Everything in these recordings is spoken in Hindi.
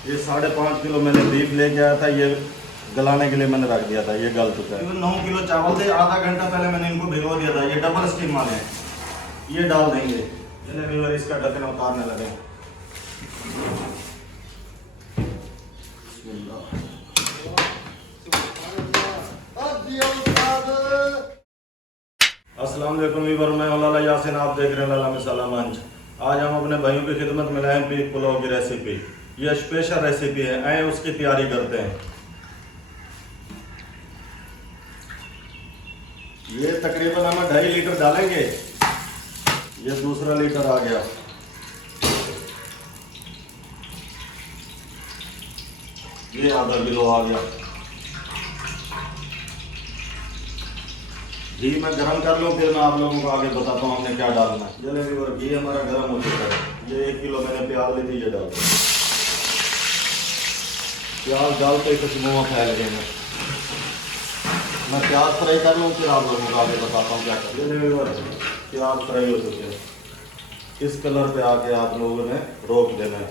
ये 5.5 किलो मैंने बीफ लेके आया था, ये गलाने के लिए मैंने रख दिया था, ये गल चुका है। 9 किलो चावल थे, आधा घंटा पहले मैंने इनको भिगो दिया था, ये डबल स्टीम वाले हैं, ये डाल देंगे। चलिए व्यूअर इसका ढक्कन उतारने लगे। अस्सलाम वालेकुम व्यूअर, मैं लाला यासिन, आप देख रहे हैं लाला मसाला मंच। आज हम अपने भाइयों की खिदमत में लाए हैं बीफ पुलाव की रेसिपी। ये स्पेशल रेसिपी है, आए उसकी तैयारी करते हैं। ये तकरीबन हम 2.5 लीटर डालेंगे, ये दूसरा लीटर आ गया। ये आधा किलो आ गया। घी मैं गरम कर लूँ, फिर मैं आप लोगों को आगे बताता हूँ हमने क्या डालना है। जलेबी और घी हमारा गरम हो चुका है। ये 1 किलो मैंने प्याज ली थी, ये डाल दिया। प्याज डालते ही खुशबू फैल गई है। मैं प्याज फ्राई कर लूँ, फिर आप लोगों को आगे बताता हूँ क्या कर। जलेबी और प्याज फ्राई हो चुके हैं, इस कलर पे आके आप लोगों ने रोक देना है।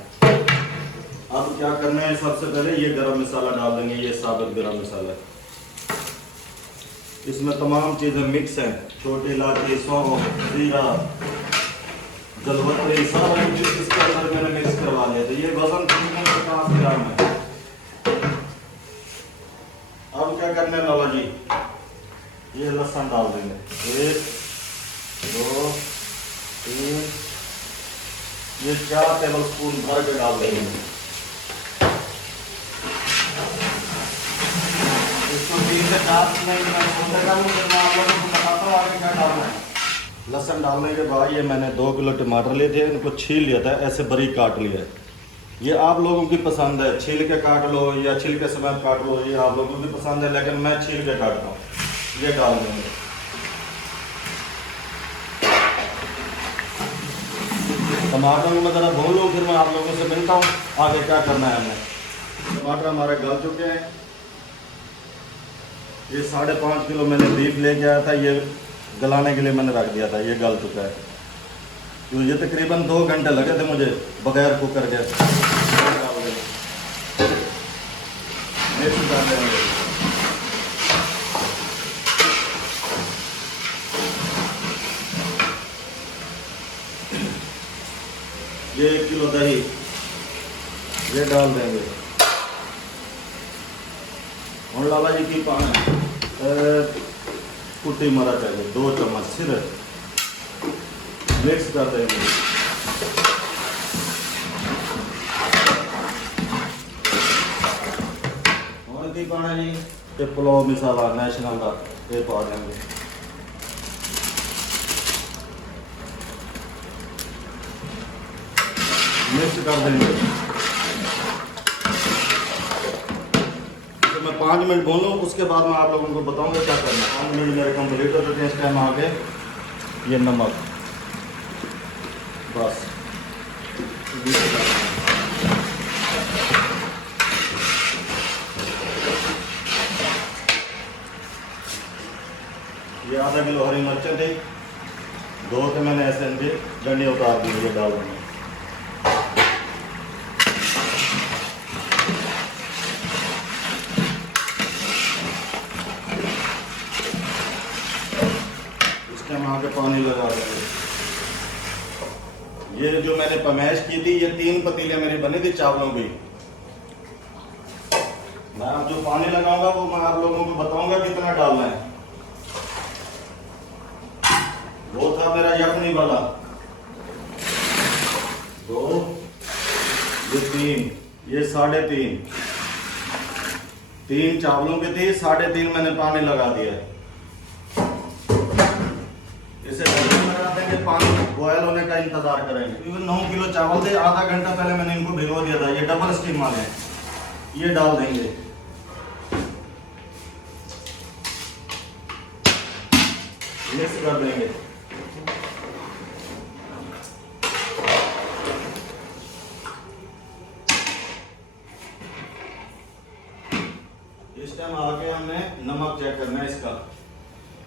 अब क्या करना है, सबसे पहले ये गरम मसाला डाल देंगे, ये साबुत गरम मसाला है। इसमें तमाम चीज़ें मिक्स हैं, छोटी इलायची, सौंफ, जीरा, जलवत्री, सब इसके अंदर मैंने मिक्स करवा लिया था। ये वजन 50 ग्राम है। अब क्या करना है लाला जी, ये लहसुन डाल देंगे, 1 2 3, ये 4 टेबल स्पून भर के डाल देंगे। लहसुन डालने के बाद ये मैंने 2 किलो टमाटर लिए थे, इनको छील लिया था, ऐसे बारीक काट लिया है। ये आप लोगों की पसंद है, छील के काट लो या छील के समेत काट लो, ये आप लोगों की पसंद है, लेकिन मैं छील के काटता हूँ। ये डाल देंगे। टमाटर को मैं ज़रा भून लूँ, फिर मैं आप लोगों से मिलता हूँ आगे क्या करना है हमें। टमाटर हमारे गल चुके हैं। ये 5.5 किलो मैंने बीफ लेके आया था, ये गलाने के लिए मैंने रख दिया था, ये गल चुका है। तो ये तकरीबन 2 घंटे लगे थे मुझे बगैर कुकर के। मिक्स कर देंगे। ये 1 किलो दही ये डाल देंगे। और लाला जी की पानी कुटी मरा चाहिए, 2 चम्मच सिर्फ। मिक्स कर देंगे। और की पाना जी, ये पुलाव मसाला नेशनल का ये पा देंगे। मिक्स कर देंगे। तो मैं 5 मिनट भून लूँ, उसके बाद मैं आप लोगों को बताऊंगा क्या करना है। 5 मिनट मेरे कंप्लीट हो चुके हैं। इस टाइम आगे ये नमक, बस ये आधा किलो हरी मिर्चें थी, 2 के मैंने ऐसे इनकी डंडी उतार दी, ये डाल देंगे। आगे पानी लगा देंगे। ये जो मैंने पमैश की थी, ये 3 पतीले मेरी बनी थी चावलों की। मैं अब जो पानी लगाऊंगा वो मैं आप लोगों को बताऊंगा कितना डालना है। वो था मेरा यखनी वाला, 2, ये 3, ये 3.5, 3 चावलों के थे, 3.5 मैंने पानी लगा दिया। इसे लगा देंगे, पानी बॉयल होने का इंतजार करेंगे। 9 किलो चावल थे, आधा घंटा पहले मैंने इनको भिगो दिया था, ये डबल स्टीम वाले हैं, ये डाल देंगे। मिक्स कर देंगे। इस टाइम आगे हमने नमक चेक करना है, इसका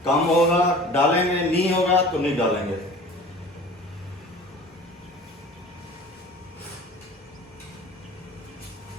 कम होगा डालेंगे, नहीं होगा तो नहीं डालेंगे।